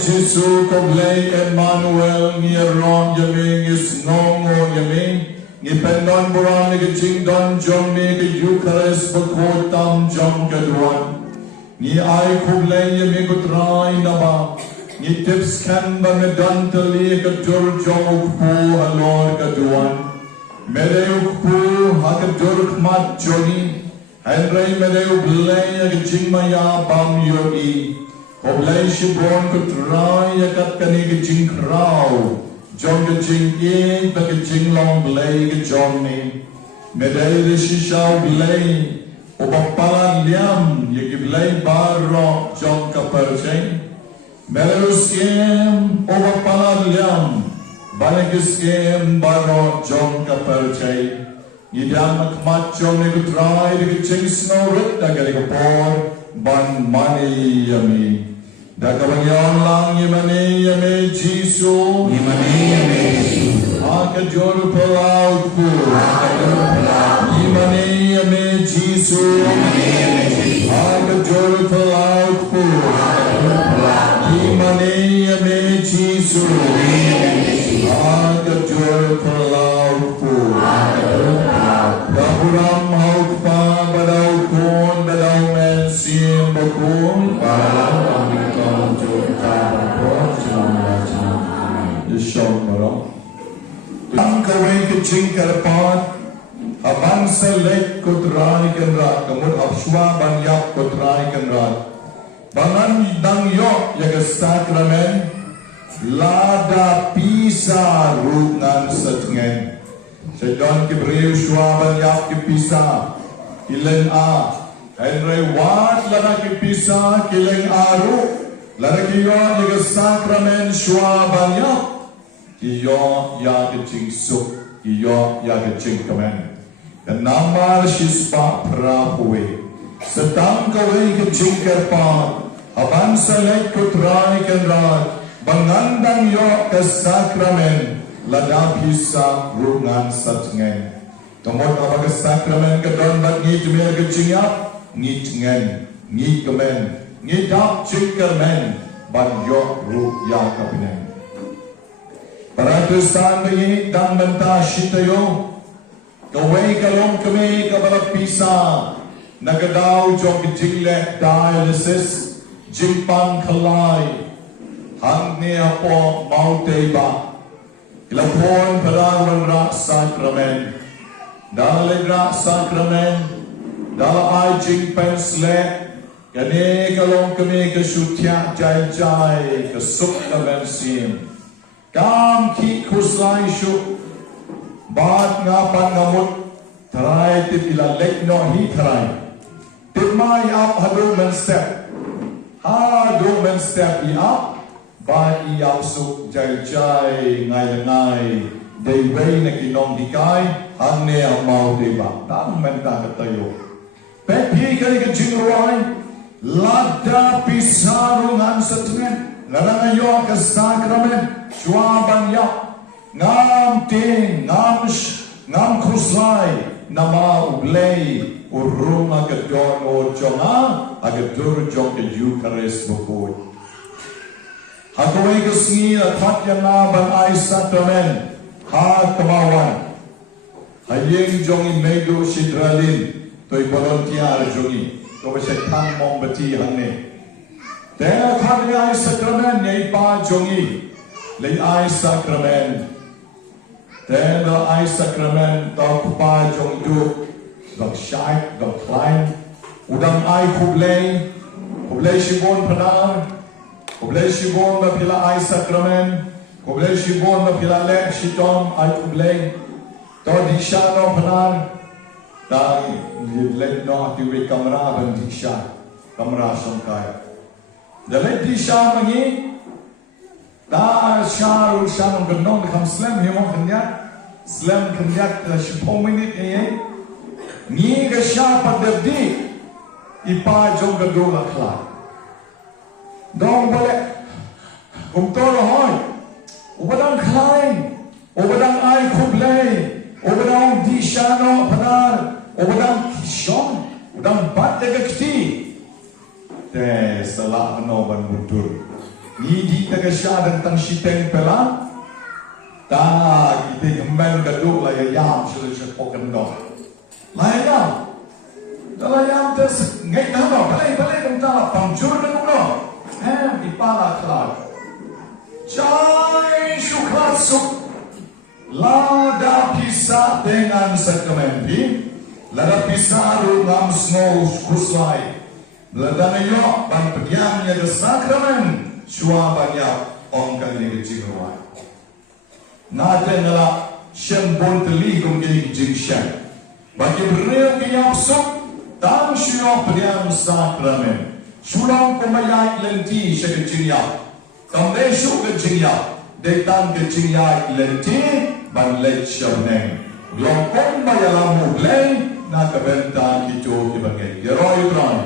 Jesu koblay Emmanuel ngiron yaming is nongo yaming ngipendon buran ni Jingdon jom me ke Eucharist bakotam jom kedwan ni ay koblay yaming kutray na ba ni tips kan ba medantali ke dur jom ukpu halor kedwan mere ukpu hakadur mat joni Henry mere ublay ke Jingmaya bam yogi Oblay shibon kutray yakat kani ke Jingkrao Jom ke Jingin pa ke Jinglong blay ke Jom ni Meday de shishaw blay Obapalan liam yaki blay baro Jom ka perchay Meluskim obapalan liam Banakiskim baro Jom ka perchay Ngidang makmat Jom ni kutray de ke Jingsnow rit na kani ke por Ban mani yami Dakabagyan lang Yimane yame Jisu Yimane Jisu Akajor palaut po Yimane yame Jisu Akajor palaut po Yimane yame Jisu Akajor palaut po Kapuram haut pa badaw kon badaw men siyem bakon Shitom ang kawin ke Jingkarpat abang selek kutrai kenrat kamut abswa banyak kutrai kenrat bangan dang yok yaga sakrament lada pisa rungan setngen sedon kibriu shwa banyak kipisa kileng a Henry wat lada kipisa kileng aru lada kiyo yaga sakrament shwa banyak Kiyo ya ke Jingsuk, kiyo ya ke Jingkamen. Kenamar shispa prapuwe. Setang kawai ke Jingkarpat, aban selek kutrai kenrat, bangandang yo ke sakramen, lada pisa rungan satngen. Kamot apa ke sakramen ke don bat ngijmer ke Jingap, ngijngen, ngijkemen, ngidap Jingkamen, ban yo ru ya kapinen. Para Kristan begini dan mentah Shitayo kawai kalong kami kabalap pisa nagadaw jong jingle dialysis jimpang kalay hang niya po mauteba ilapon parawan ra sakrament dalay ra sakrament dalay jingpen sle kani kalong kami kasyutya jay kasuk na sim Kam ki kuslay shu Baat nga pangamut Taray tip ilalek no hi taray Tip may up hadong man step Hadong man step i up Baat i up suk jay ngay Dayway na kinong hikay Hang ne ang mau diba Tang menta katayo Pepi kali ka Jingduwai Lada pisarungan sa tungen Ngarangayo ka sakrament Shwaban yak Ngam ting ngam khuslai nama ublei urung agadon o jonga agadur jong ke Eucharist bukut Hakawai kesengi atat yang ban ai sakrament ha kemawan hayeng jongi medo sidralin toi volunteer jongi to besek thang mong beti hangne tena atat ai sakrament nei pa jongi lei ai sakrament tena ai sakrament to pa jong du dok shai dok klein udang ai kublei shibon padar Kublai Shitom mapila ai Sakrament, Kublai Shitom mapila lek Shitom ai kublai. To disha no panar, ta lek no tiwi kamera ban disha, kamera songkai. Dalek disha mangi, ta sharu shanong genong kam slam himong slam kenyak ta Shitom minit ye. Ni ga sha padabdi, ipa jong gadol akhlak. Dong boleh kumtor hoy ubadang klain ubadang ai kublai ubadang dishano padar ubadang kishon ubadang bat degakti te salah no ban budur ni di tagasya dan tang shiteng pela ta kita gemban gaduk la yam sila pokan do la yam dalam yam tes ngai ta no balai kumta pamjur dan no Hem ipala kelak Jai syukrat suk Lada pisah dengan sakrament Lada pisah ngam snow kuslai Lada nayok ban pediamnya de sakrament Shua banyak ongkan ni Jingduwai Nada ngala Shem bon teli kum kini jingshan Bagi beriau kiyam suk Tang syuah pediam sakrament Sulam kumayai lenti sekejinya, kamne su kejinya, detan kejinya lenti ban lek shabneng. Longkong bayalamu leng nak kebentan kita kibangai. Yeroi trai,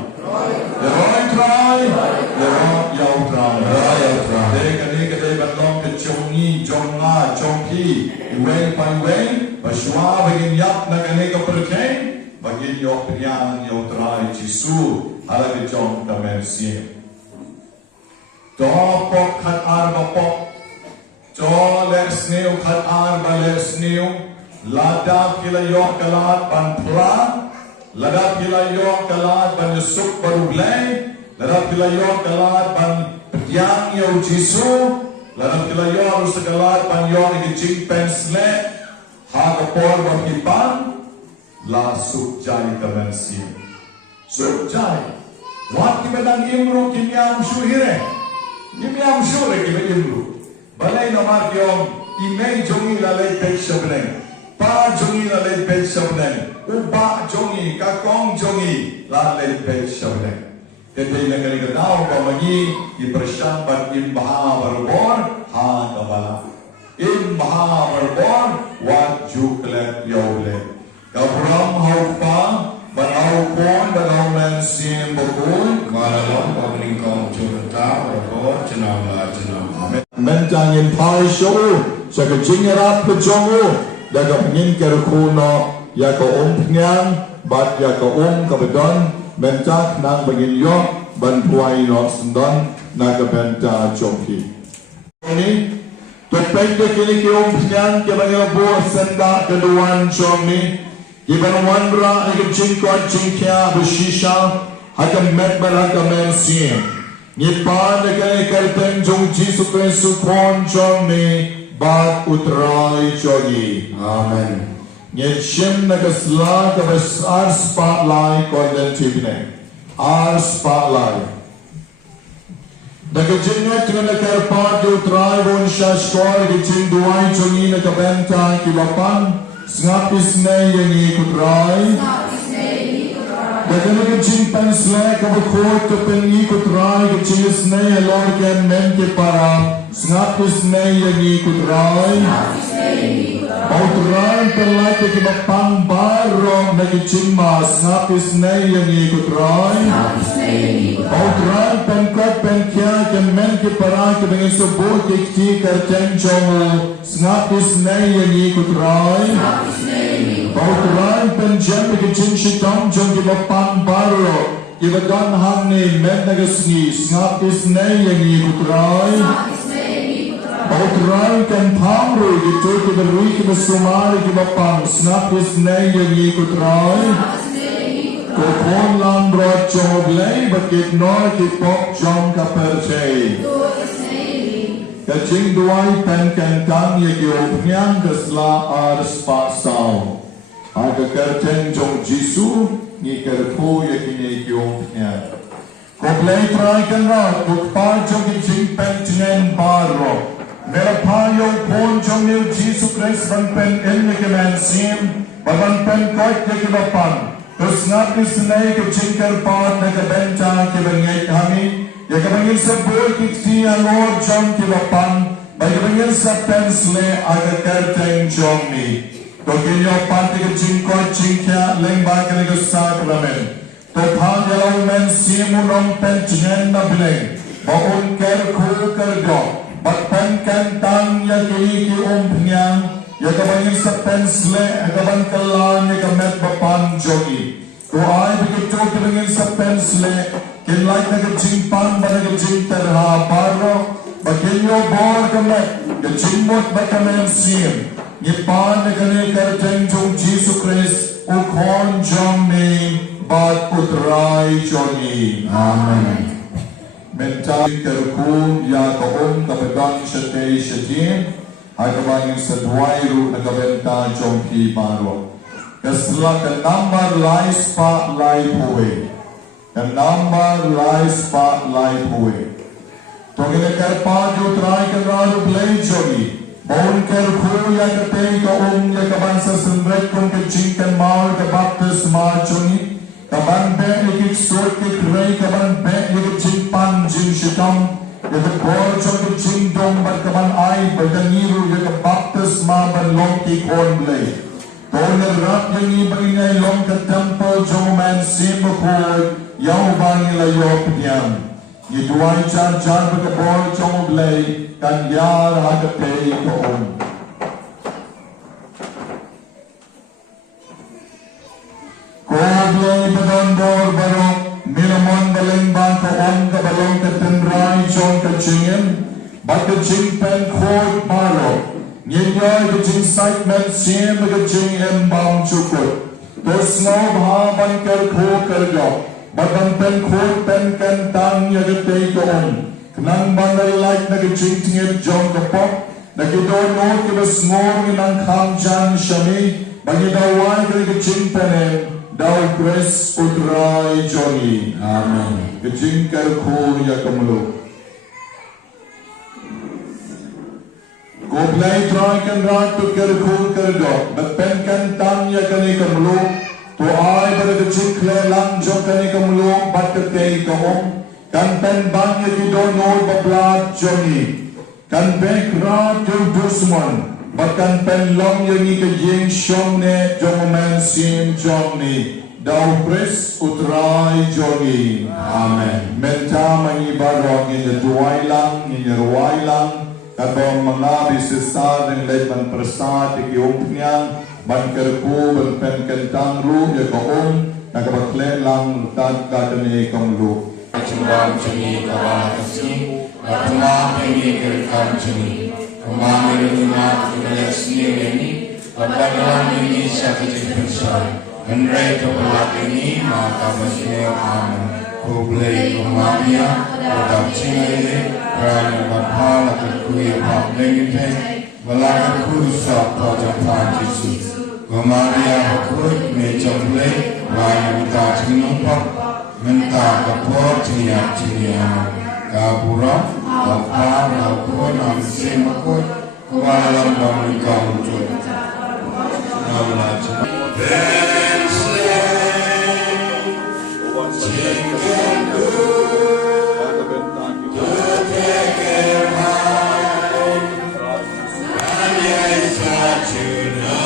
yau trai. Dek ban long kejongi, jonga, jongki, iweng pai weng, basua bagin yap nak keperkeng. Bagi yok penyan yok terai Jisu ala kejong kamen siem. Dopok kat ar bopok, jo les neu kat ar ba les neu, lada kila yok kalat ban pla, lada kila yok kalat ban yusuk baru blay, lada kila yok kalat ban penyan yok Jisu, lada kila yok rusakalat ban yok kejing pensle, hagapor ban kipan. La sukjai kamansia sukjai wat kibadang imru kimyam shuhire kiba imru balai nomar kyom imei jongi lalai pek shabneng pa jongi lalai pek shabneng uba jongi kakong jongi lalai pek shabneng tete nagari gadao pamagi iprasham ban imbaha barbor ha kabala imbaha barbor wat juklet yole Kabram haupa, banau pon, banau mensim bukul, Malalon paglikong curta, rapor, cenamla. Mentangin Parish sakajingerat pejongu, daga pengin kerukuno, yaka pengyan, bat yaka kabedon, mentak nang begin yok, bantuai no sendon, naga benta jongki. Ini, topeng kini pengyan, kebangga buah senda keduan jongni, Iban wanra ikut jingkot jingkia bershisha hakam metbar hakam siem. Nipan dekai kerten jong Jisu Kristus kon jong ni bat utrai jogi. Amen. Nyet shim nagasla kabes ar spotlight koiden tibne. Ar spotlight. Daga jingat dengan kerpat utrai bon shashkor di Jingduwai jongi nakabenta kilapan. Ngapis na yang ikutrai Daga jingpan slek kabukot kapen ikutrai Kecilis na yang lorgan men ke para Ngapis na yang ikutrai Bautrai pelai ke kibapang baro Nagijingmas Ngapis na yang ikutrai Bautrai penkot penkya ke men ke para Kebengin subur kikti kerten jomo Ngapis na yang ikutrai jam ke jing Shitom jong ke pan baro Kiba don hang ni men nagasni snap is nay yang i putrai Putrai kan pamru gitu ke berui ke besumari ke bapang snap is nay yang i putrai Kokon lang bro jong lay bakit nor ke pop jong ka percay Ka Jingduwai pen kan tang ye ke opnyang kesla ars pasau Aga kerten jong Jisu ni kerpo ye kini ke opnyang Ko play try kan ra ko pa jong ke jing pen jingen baro Mera pa yo pon jong ni Jisu Christ ban pen en ke man sim ban pen koit ye ke bapan Kesnap isnai ke jing kerpa na ke benta ke bangay kami Ya kabangin sa boy kiksi ang Lord John kilapan, bay kabangin sa pensle aga kerteng John ni. Tokin yo panti ka jingko jingkya lengba ka nega Sakrament. Tophan yalaw men simu nong penjenen na bileng. Baon kerku kerdo, bat pen kentang ya kili ki umpnyang. Ya kabangin sa pensle aga ban kalan ya kamet bapan jogi. To ay bigito kabangin sa pensle. Kin like na kajingpan ba na kajing terha paro bakinyo bor kamet kajingmot ba kamen siyem nipan na kani karteng jong Jisu Christ ukhon jong ni bat utray joni Amen Mentali kerku ya kaon kapedang syatay syatim Hagabangin sa duwairu na kabenta jong Kiba Kasla ka number lies pa lai puwe The number lies pa life away. Tongile karpa jo try ka rado play jogi. Bon kar khu ya ka te ka ya ka ban sa sunret kong ke chinkan mar ka baptis mar joni. Ka ban be ikik sort ke kray ka ban be ikik chimpan jing Shitom. Ya ka bor jo ke Jingdong bat ka ban ay badaniru ya ka baptis mar ban long ki korn play. Tongile rap yang iba inay long ka temple jo man simba kod. Yang bang nila yopnyam ni duai jar berkebor jong blay kan yar ada pay koon ko blay badandor barok milamon baleng bang koon ka balong ka tenrai jong ka jingen bat ka jing pen khod barok ni yoy ka jing site men sim ka jing em bang chukot to snow bha ban kar kho kar jo Badan pen khod pen kentang ya getay koon. Kenang bandal like na gijingtingit jong kapok. Nagidonod ka bas ngor ng kamjan syami. Bagidaway ka gijing penem. Daw pres utray joni. Amen. Gijing karko ya kamulo. Goblay try kan rat to karko kardo. But pen kentang ya kani kamulo. To ay pada kecikle lang jom kani kamulong bat ketei kamong kan pen bang yaki donor bablat joni kan pen krat yung dusman bat kan pen long yani kajing syomne jom men sim jomni daw pres utray joni Amen menta mangibarong duwai lang ruwai lang kabang mga bisisa ng leban prasad ikiumpnyang ban kerku ban pen kentang ru ya kaon nakabakle lang tad kadane kamlu Chundam chuni kawa kasi Atma pengi kerkam chuni Kumami runa tunalasni reni Pagkagalan ini syakit jipensyai Menrai topalak ini maka masih aman Kublai kumamia Kodam cingari Rani bapala kerkuya pak lengite Malaka kurusak pojak panjisu Kumaria hakut mejamble Waya minta cingnupak Minta kapot ciniak-ciniak Kapura Kapar Kapur Namsi makut Kumalam Bamikam Jut Namla ciniak Bensley Jingdu Tuteker hai Anyai Sajuna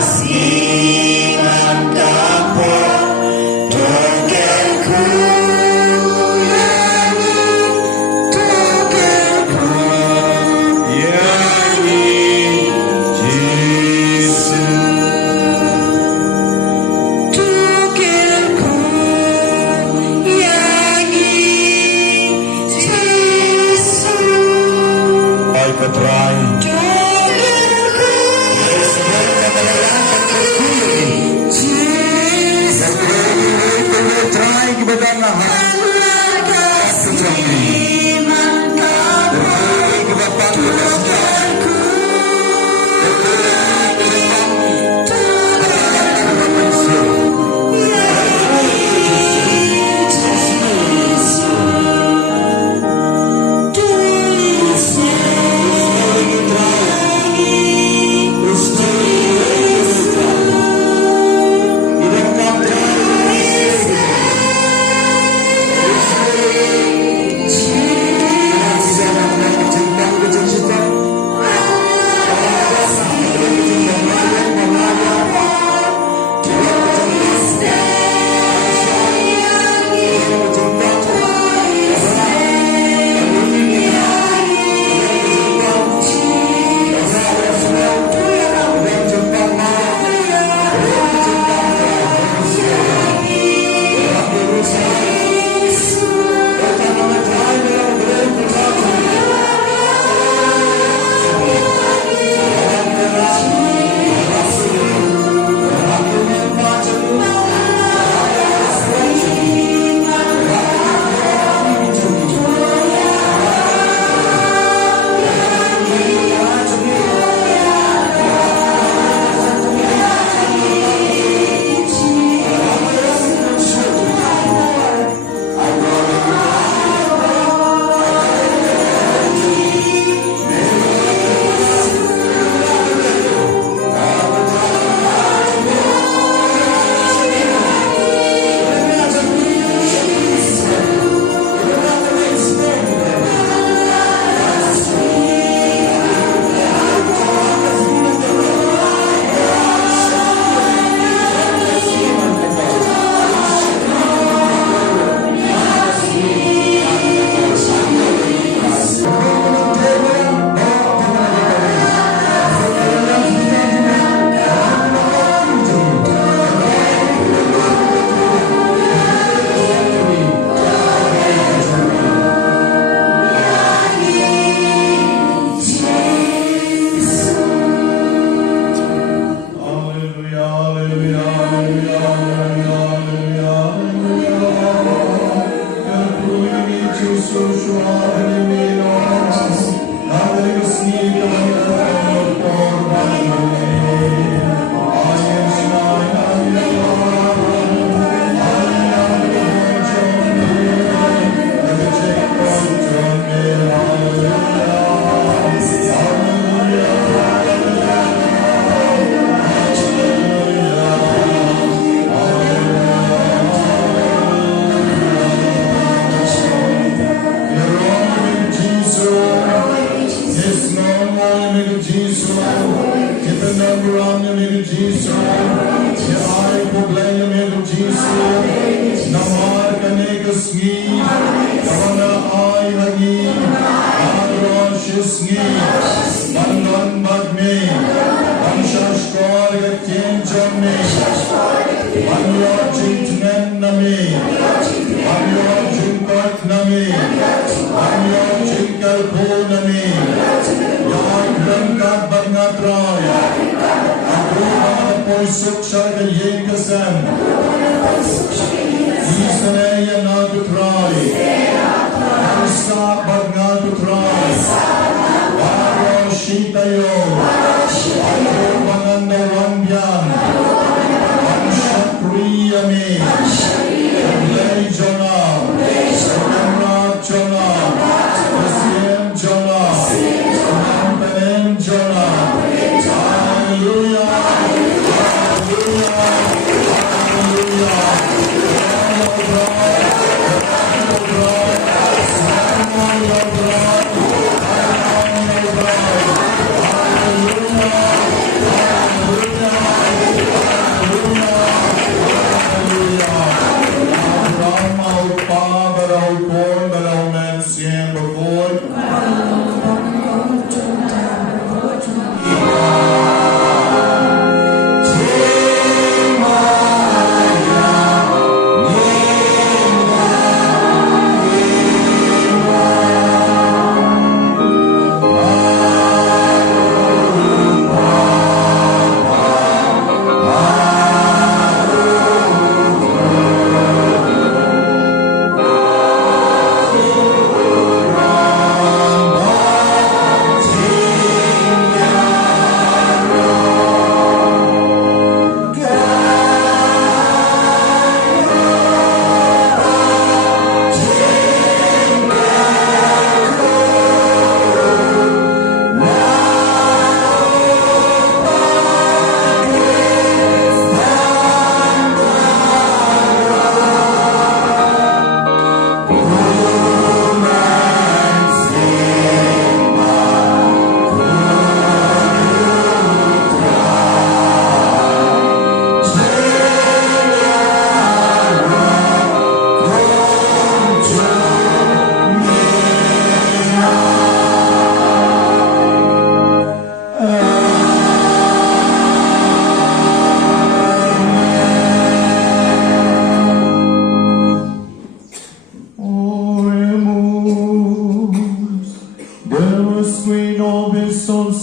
See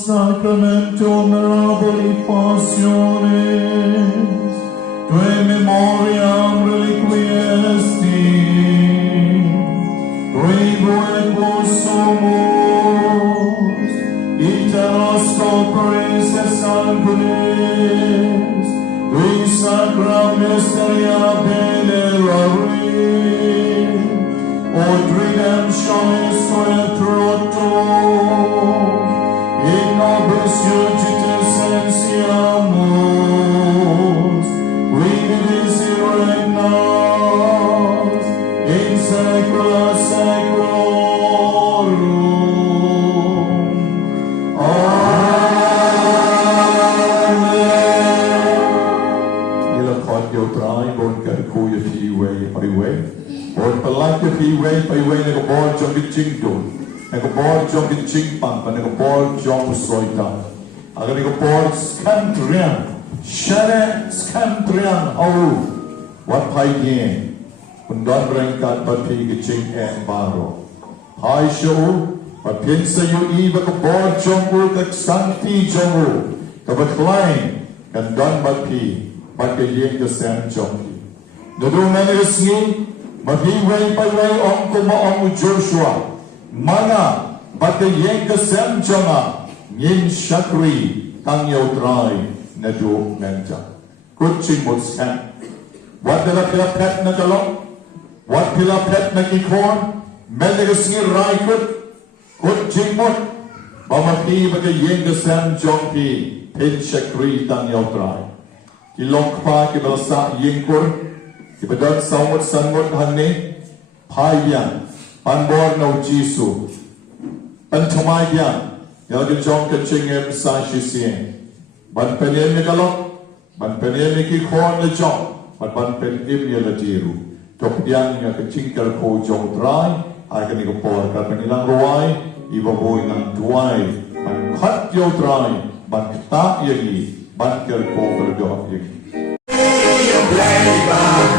Sakrament honorabili passiones, tue memoriam reliquiesti, tribuequos sumus, iteros Parish et Angelis, qui sacra mysteria venerarim, od redemptionis tue fructum, in nobis judicis sensiamus, qui vivis regnas, in saecula saeculorum. Amen. Ila khot yo trai bon kar kuya fi way pai way. Bon palak fi way pai way ne ko bon jong Jingduwai. Nagabor jong Jingmane, nagabor jong Shitom. Agar nagabor skantrian, share skantrian au. What pai yen? Undon berangkat pati Jing baro. Hai show, papin sa yu iba kabor jong u kaksanti jong u. Kabatlain, kandon pati, pati yen kasan jong. Nudungan resmi, mahiway paiway ong kuma ong Joshua. mana bata yeng kesem janga ngin shakri tang yo drai na do menja kuching muskan wat dala pila pet na kalong wat pila pet na kikon melega singi rai kuching mut bamati bata yeng kesem jong pi pin shakri tang yo drai kilong pa ki balasa yeng kur ki badan sawut sangut hanne phayan panbor no jisu pantomai yan yalga jong ka chingem sa shisien ban penem ni kalok ban penem ni ki khon le jong ban pen im ye la jiru tok yang ya ka chingkar ko jong trai ai ka ni ko por ka penilang ruai iba boy nang duai ban khat yo trai ban ta ye ban ker ko per do ye You play by